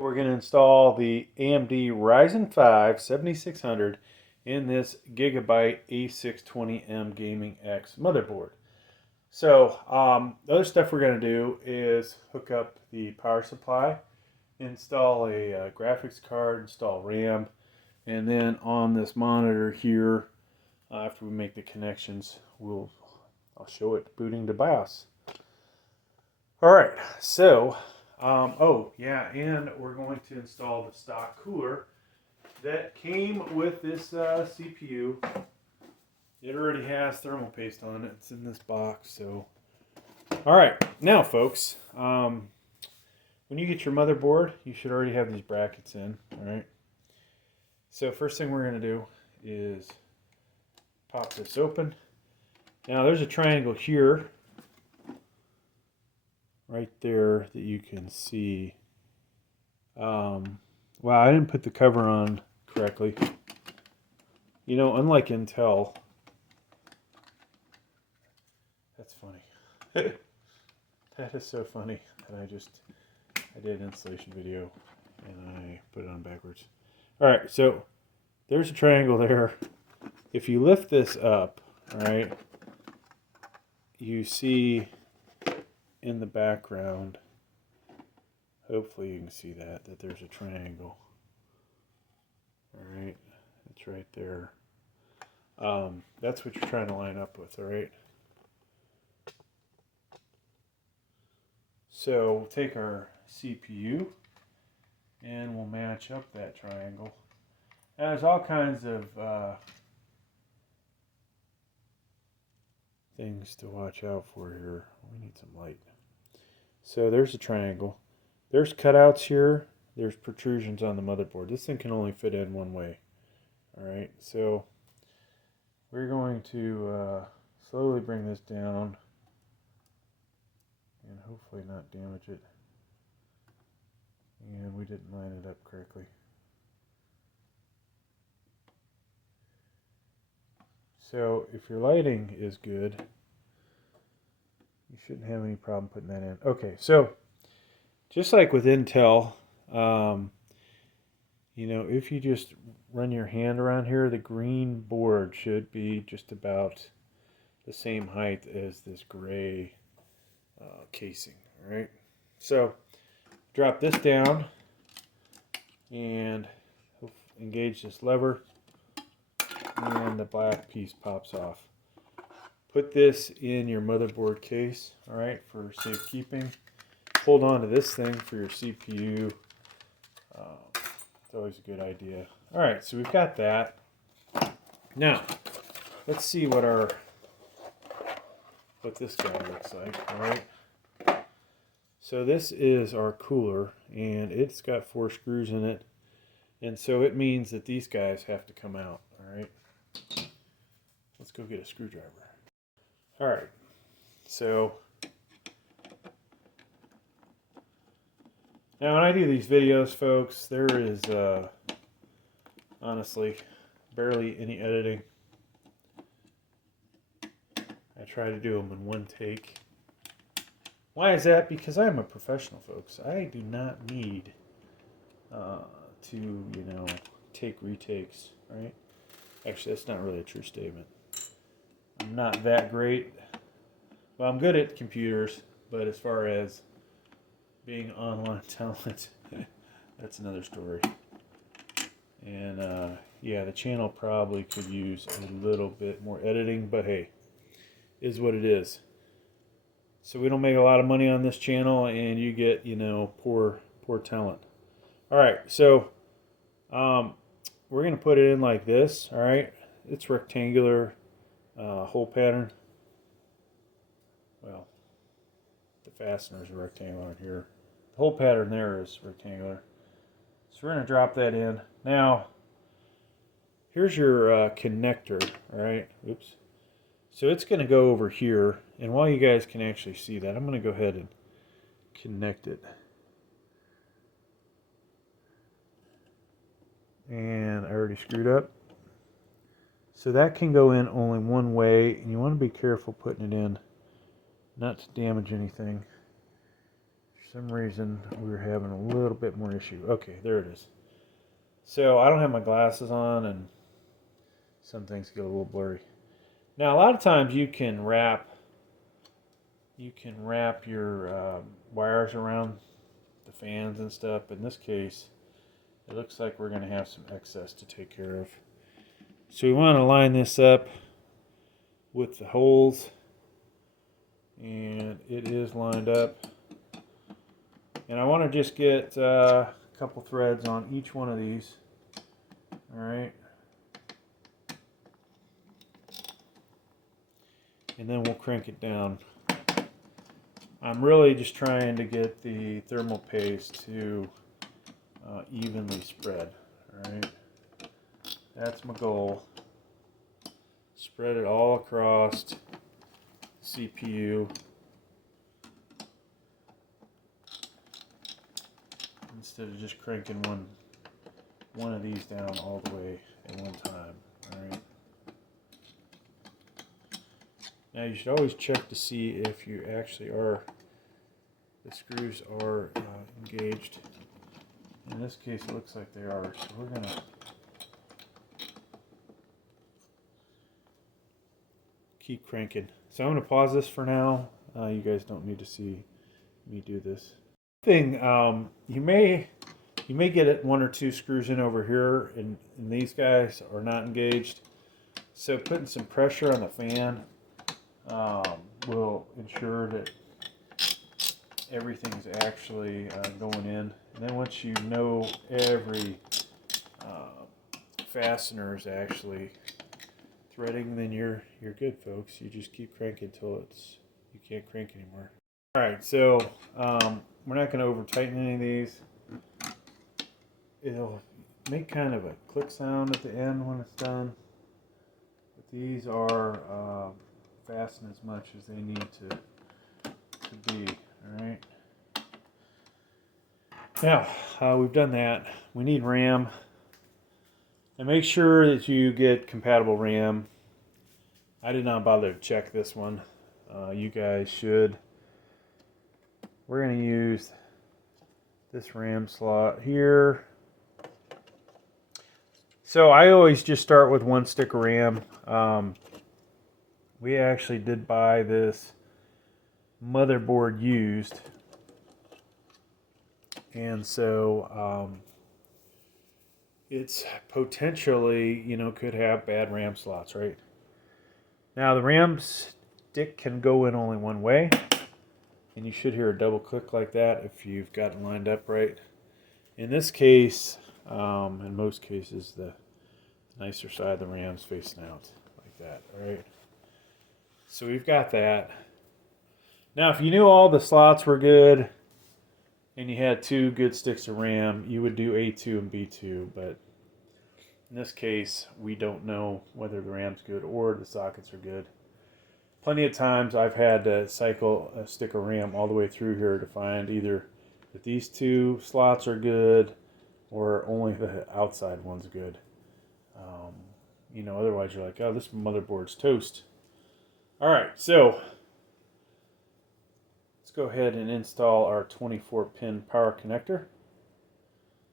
We're going to install the AMD Ryzen 5 7600 in this Gigabyte A620M Gaming X motherboard. So the other stuff we're going to do is hook up the power supply, install a graphics card, install RAM, and then on this monitor here, after we make the connections, I'll show it booting to BIOS. All right, so oh yeah, and we're going to install the stock cooler that came with this CPU. It already has thermal paste on it. It's in this box. So, all right, now folks, when you get your motherboard, you should already have these brackets in. All right. So first thing we're going to do is pop this open. Now there's a triangle here, right there, that you can see. Wow, I didn't put the cover on correctly. You know, unlike Intel, that's funny. That is so funny that I did an installation video and I put it on backwards. All right, so there's a triangle there. If you lift this up, all right, you see in the background, hopefully you can see that there's a triangle. All right, it's right there. That's what you're trying to line up with, all right? So we'll take our CPU and we'll match up that triangle. Now, there's all kinds of things to watch out for here. We need some light. So there's a triangle. There's cutouts here. There's protrusions on the motherboard. This thing can only fit in one way. All right, so we're going to slowly bring this down and hopefully not damage it. And we didn't line it up correctly. So if your lighting is good, you shouldn't have any problem putting that in. Okay, so just like with Intel, you know, if you just run your hand around here, the green board should be just about the same height as this gray casing, all right? So drop this down and engage this lever, and the black piece pops off. Put this in your motherboard case, all right, for safekeeping. Hold on to this thing for your CPU. It's always a good idea. All right, so we've got that. Now, let's see what this guy looks like, all right? So this is our cooler, and it's got 4 screws in it, and so it means that these guys have to come out, all right? Let's go get a screwdriver. All right, so now when I do these videos, folks, there is honestly barely any editing. I try to do them in one take. Why is that? Because I'm a professional, folks. I do not need to, you know, take retakes, right? Actually, that's not really a true statement. I'm not that great. Well, I'm good at computers, but as far as being online talent, that's another story. And yeah, the channel probably could use a little bit more editing, but hey, is what it is. So we don't make a lot of money on this channel, and you get, you know, poor talent. All right, so we're gonna put it in like this. All right, it's rectangular hole pattern. Well, the fasteners are rectangular in here. The whole pattern there is rectangular. So we're going to drop that in. Now, here's your connector, all right? Oops. So it's going to go over here, and while you guys can actually see that, I'm going to go ahead and connect it. And I already screwed up. So that can go in only one way, and you want to be careful putting it in, not to damage anything. some reason we were having a little bit more issue. Okay, there it is. So I don't have my glasses on and some things get a little blurry. Now a lot of times you can wrap your wires around the fans and stuff. But in this case, it looks like we're going to have some excess to take care of. So we want to line this up with the holes, and it is lined up. And I want to just get a couple threads on each one of these. All right. And then we'll crank it down. I'm really just trying to get the thermal paste to evenly spread. All right. That's my goal. Spread it all across the CPU. Instead of just cranking one of these down all the way at one time. All right. Now you should always check to see if you actually are, the screws are engaged. In this case it looks like they are, so we're going to keep cranking. So I'm going to pause this for now. You guys don't need to see me do this. Thing, you may get it one or two screws in over here, and these guys are not engaged. So putting some pressure on the fan will ensure that everything's actually going in. And then once you know every fastener is actually threading, then you're good, folks. You just keep cranking until you can't crank anymore. All right, so we're not going to over tighten any of these. It'll make kind of a click sound at the end when it's done. But these are fastened as much as they need to be. All right. Now we've done that. We need RAM. And make sure that you get compatible RAM. I did not bother to check this one. You guys should. We're going to use this RAM slot here. So I always just start with one stick of RAM. We actually did buy this motherboard used. And so it's potentially, could have bad RAM slots, right? Now the RAM stick can go in only one way. And you should hear a double click like that if you've got it lined up right. In this case, in most cases, the nicer side of the RAM's facing out like that, all right? So we've got that. Now, if you knew all the slots were good and you had two good sticks of RAM, you would do A2 and B2, but in this case, we don't know whether the RAM's good or the sockets are good. Plenty of times I've had to cycle a stick of RAM all the way through here to find either that these two slots are good or only the outside one's good. Otherwise you're like, oh, this motherboard's toast. All right, so let's go ahead and install our 24-pin power connector.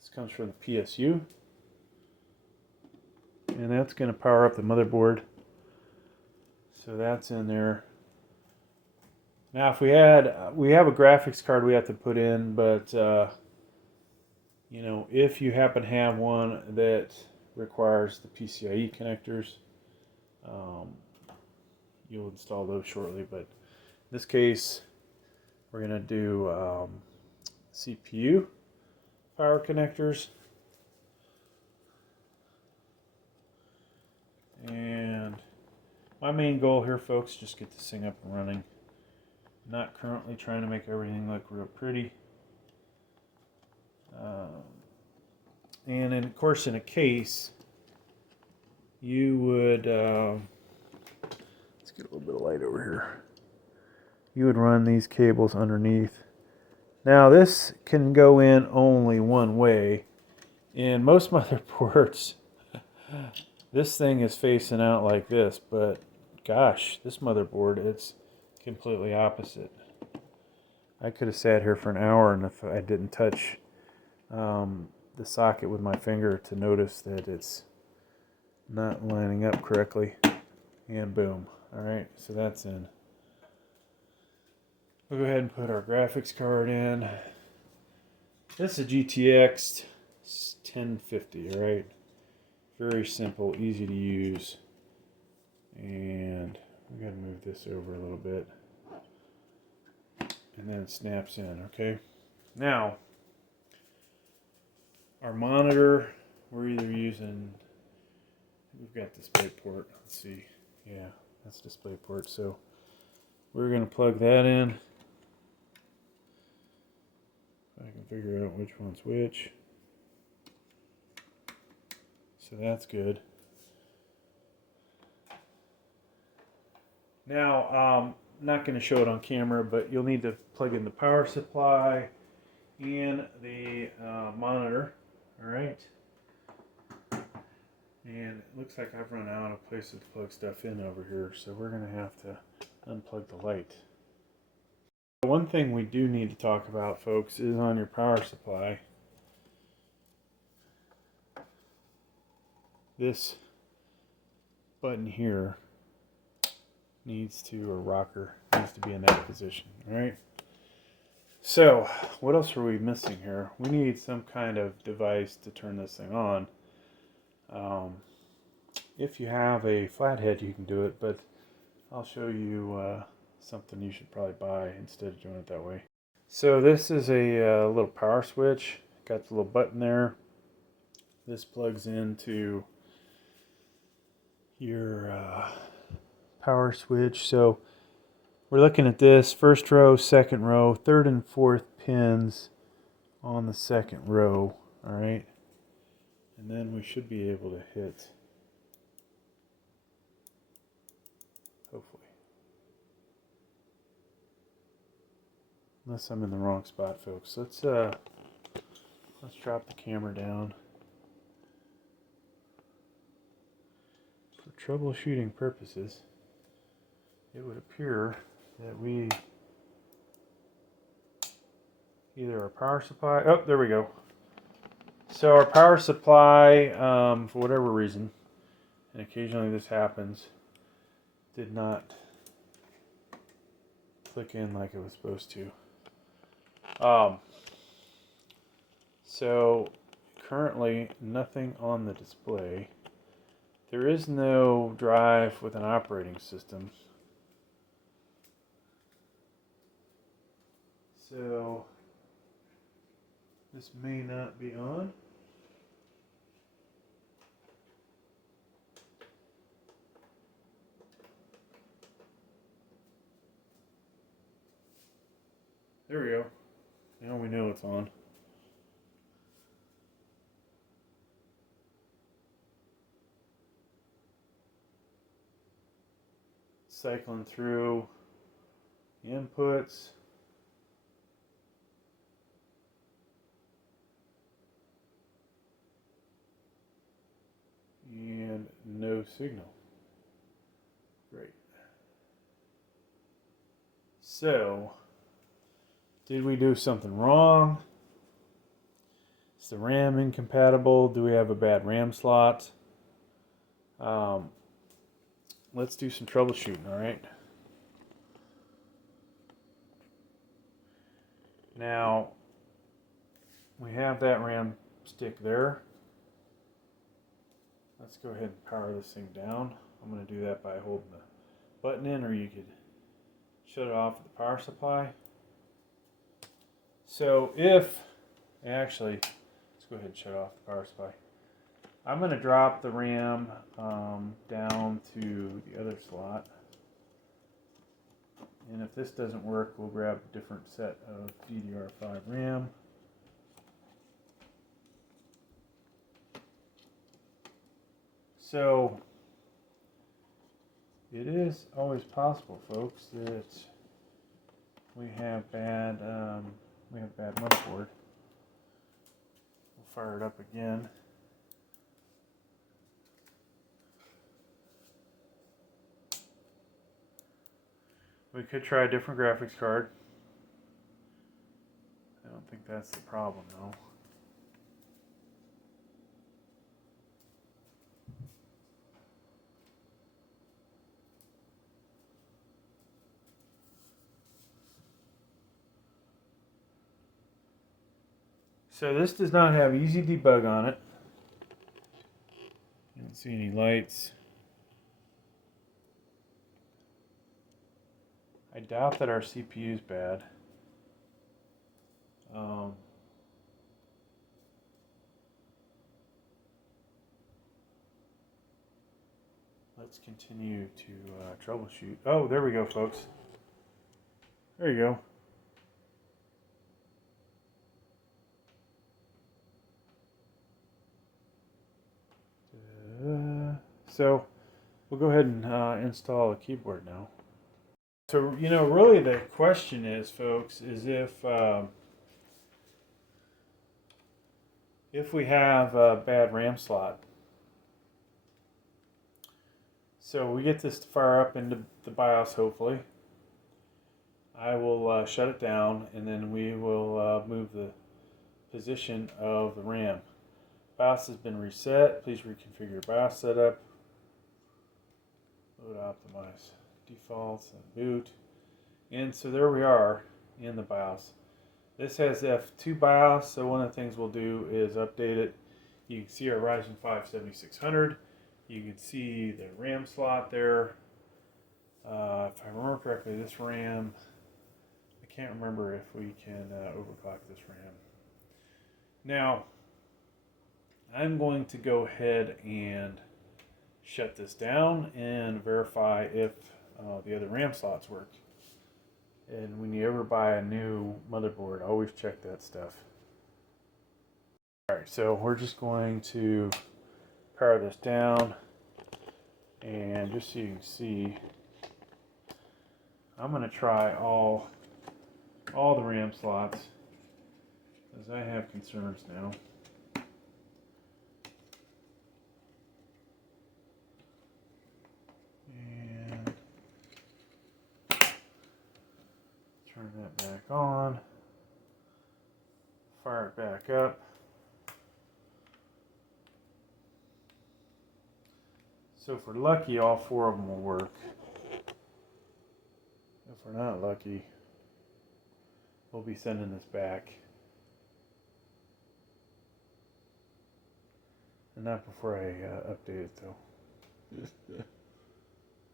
This comes from the PSU. And that's going to power up the motherboard. So that's in there. Now, if we have a graphics card we have to put in, but if you happen to have one that requires the PCIe connectors, you'll install those shortly. But in this case, we're going to do CPU power connectors. And my main goal here, folks, just get this thing up and running. Not currently trying to make everything look real pretty. And then, of course, in a case, you would, let's get a little bit of light over here. You would run these cables underneath. Now, this can go in only one way. In most motherboards, this thing is facing out like this, but gosh, this motherboard, it's completely opposite. I could have sat here for an hour, and if I didn't touch the socket with my finger to notice that it's not lining up correctly, and boom. Alright, so that's in. We'll go ahead and put our graphics card in. This is a GTX 1050, alright? Very simple, easy to use. And we gotta move this over a little bit. And then it snaps in, okay? Now, our monitor, we're either using, we've got DisplayPort, let's see. Yeah, that's DisplayPort, so we're gonna plug that in. I can figure out which one's which. So that's good. Now, I'm not going to show it on camera, but you'll need to plug in the power supply and the monitor. Alright. And it looks like I've run out of places to plug stuff in over here, so we're going to have to unplug the light. One thing we do need to talk about, folks, is on your power supply. This button here needs to, or rocker, needs to be in that position, alright? So, what else are we missing here? We need some kind of device to turn this thing on. If you have a flathead, you can do it, but I'll show you something you should probably buy instead of doing it that way. So this is a little power switch. Got the little button there. This plugs into your power switch. So we're looking at this first row, second row, third and fourth pins on the second row. All right, and then we should be able to hit, hopefully, unless I'm in the wrong spot, folks. Let's drop the camera down. For troubleshooting purposes, it would appear that we either our power supply, oh, there we go. So our power supply, for whatever reason, and occasionally this happens, did not click in like it was supposed to. So currently nothing on the display. There is no drive with an operating system. So this may not be on. There we go. Now we know it's on. Cycling through the inputs. And no signal. Great. So, did we do something wrong? Is the RAM incompatible? Do we have a bad RAM slot? Let's do some troubleshooting, alright? Now, we have that RAM stick there. Let's go ahead and power this thing down. I'm going to do that by holding the button in, or you could shut it off with the power supply. So actually, let's go ahead and shut off the power supply. I'm going to drop the RAM down to the other slot. And if this doesn't work, we'll grab a different set of DDR5 RAM. So it is always possible, folks, that we have bad motherboard. We'll fire it up again. We could try a different graphics card. think that's the problem though. So this does not have easy debug on it. You don't see any lights. I doubt that our CPU is bad. Let's continue to troubleshoot. Oh, there we go, folks. There you go. So we'll go ahead and install a keyboard now. So, really the question is, folks, is if we have a bad RAM slot. So we get this to fire up into the BIOS, hopefully. I will shut it down, and then we will move the position of the RAM. BIOS has been reset. Please reconfigure your BIOS setup. Load optimize defaults and boot. And so there we are in the BIOS. This has F2 BIOS, so one of the things we'll do is update it. You can see our Ryzen 5 7600. You can see the RAM slot there. If I remember correctly, this RAM, I can't remember if we can overclock this RAM. Now, I'm going to go ahead and shut this down and verify if the other RAM slots work. And when you ever buy a new motherboard, always check that stuff. Alright, so we're just going to power this down, and just so you can see, I'm going to try all the RAM slots, as I have concerns now. And turn that back on, fire it back up. So if we're lucky, all four of them will work. If we're not lucky, we'll be sending this back. And not before I update it though.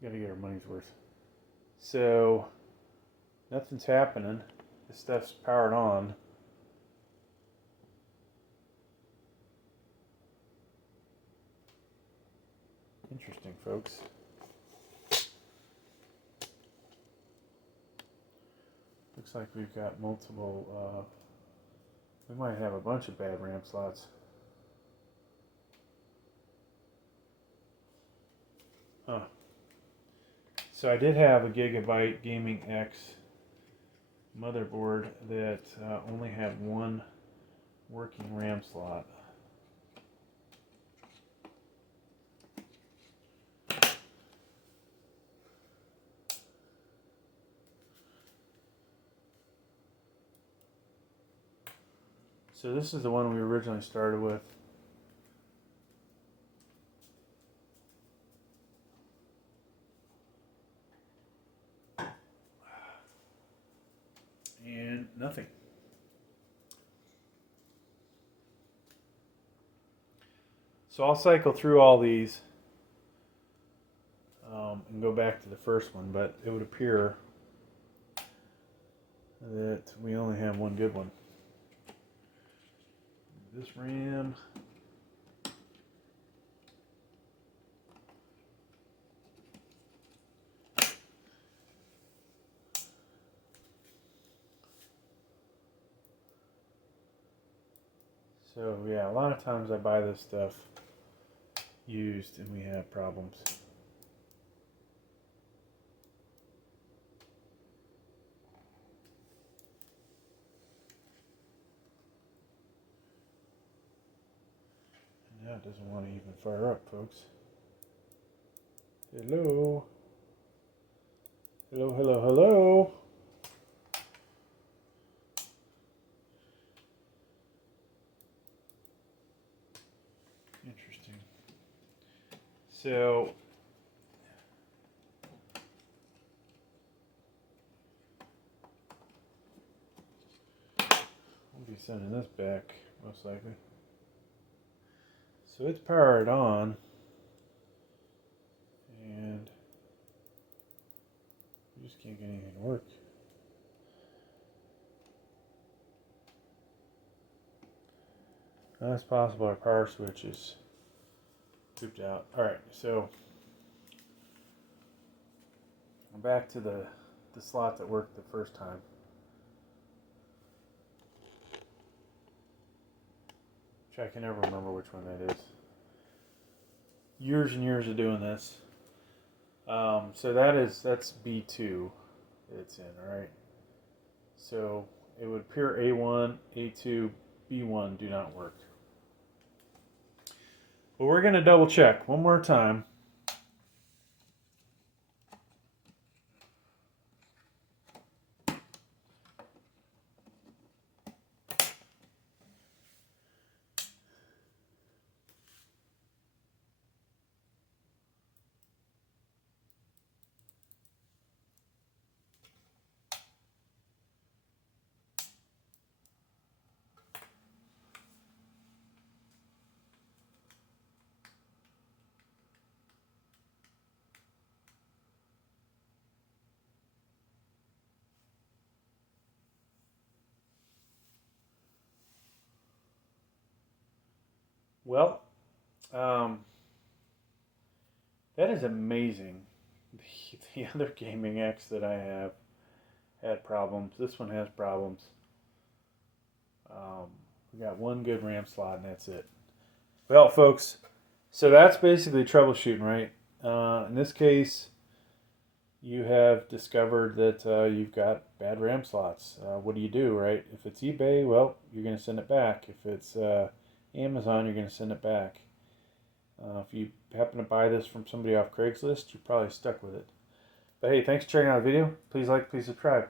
Gotta get our money's worth. So nothing's happening. This stuff's powered on. Interesting, folks. Looks like we've got multiple, we might have a bunch of bad RAM slots. Huh. So I did have a Gigabyte Gaming X motherboard that only had one working RAM slot. So this is the one we originally started with. And nothing. So I'll cycle through all these and go back to the first one, but it would appear that we only have one good one. This RAM. So yeah, a lot of times I buy this stuff used and we have problems. And now it doesn't want to even fire up, folks. Hello. Hello, hello, hello. Interesting. So we'll be sending this back most likely. So it's powered on, and we just can't get anything to work. That's possible our power switch is pooped out. Alright, so I'm back to the slot that worked the first time. Which I can never remember which one that is. Years and years of doing this. So that's B2 that it's in, alright? So it would appear A1, A2, B1 do not work. But we're going to double check one more time. Well, that is amazing. The other Gaming X that I have had problems. This one has problems. We got one good RAM slot and that's it. Well, folks, so that's basically troubleshooting, right? In this case, you have discovered that you've got bad RAM slots. What do you do, right? If it's eBay, well, you're going to send it back. If it's Amazon, you're going to send it back. If you happen to buy this from somebody off Craigslist, you're probably stuck with it. But hey, thanks for checking out the video. Please like, please subscribe.